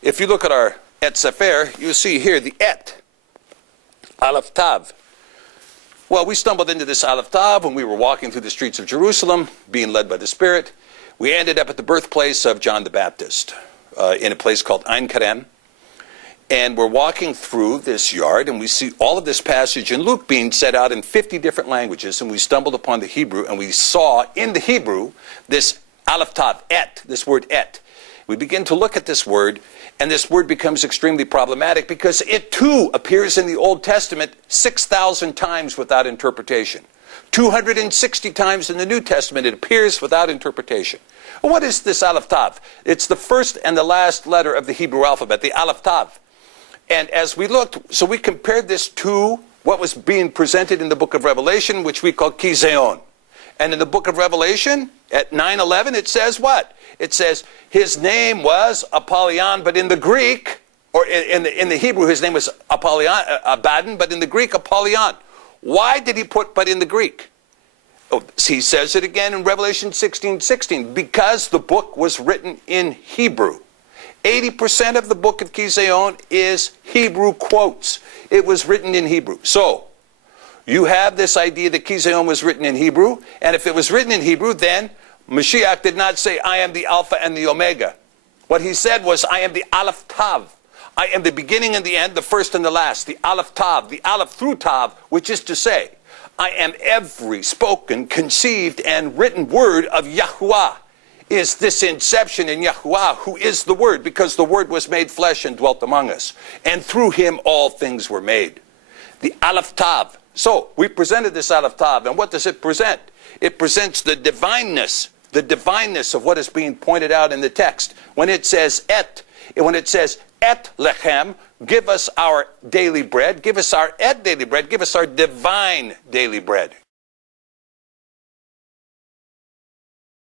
If you look at our et Cepher, you see here the et, Aleph Tav. Well, we stumbled into this Aleph Tav when we were walking through the streets of Jerusalem, being led by the Spirit. We ended up at the birthplace of John the Baptist, in a place called Ein Karem. And we're walking through this yard, and we see all of this passage in Luke being set out in 50 different languages, and we stumbled upon the Hebrew, and we saw in the Hebrew this Aleph Tav, et, this word et. We begin to look at this word, and this word becomes extremely problematic because it too appears in the Old Testament 6,000 times without interpretation. 260 times in the New Testament it appears without interpretation. Well, what is this Aleph Tav? It's the first and the last letter of the Hebrew alphabet, the Aleph Tav. And as we looked, so we compared this to what was being presented in the book of Revelation, which we call Kizeon. And in the book of Revelation, at 9:11, it says what? It says, his name was Apollyon, but in the Greek, or in the Hebrew, his name was Abaddon, but in the Greek, Apollyon. Why did he put but in the Greek? Oh, he says it again in Revelation 16:16, because the book was written in Hebrew. 80% of the book of Kizeon is Hebrew quotes. It was written in Hebrew. So, you have this idea that Kizeon was written in Hebrew, and if it was written in Hebrew, then Mashiach did not say, I am the Alpha and the Omega. What he said was, I am the Aleph Tav. I am the beginning and the end, the first and the last, the Aleph Tav, the Aleph through Tav, which is to say, I am every spoken, conceived, and written word of Yahuwah. Is this inception in Yahuwah, who is the Word, because the Word was made flesh and dwelt among us. And through him all things were made. The Aleph Tav. So, we presented this Aleph Tav, and what does it present? It presents the divineness of what is being pointed out in the text. When it says et lechem, give us our daily bread, give us our et daily bread, give us our divine daily bread.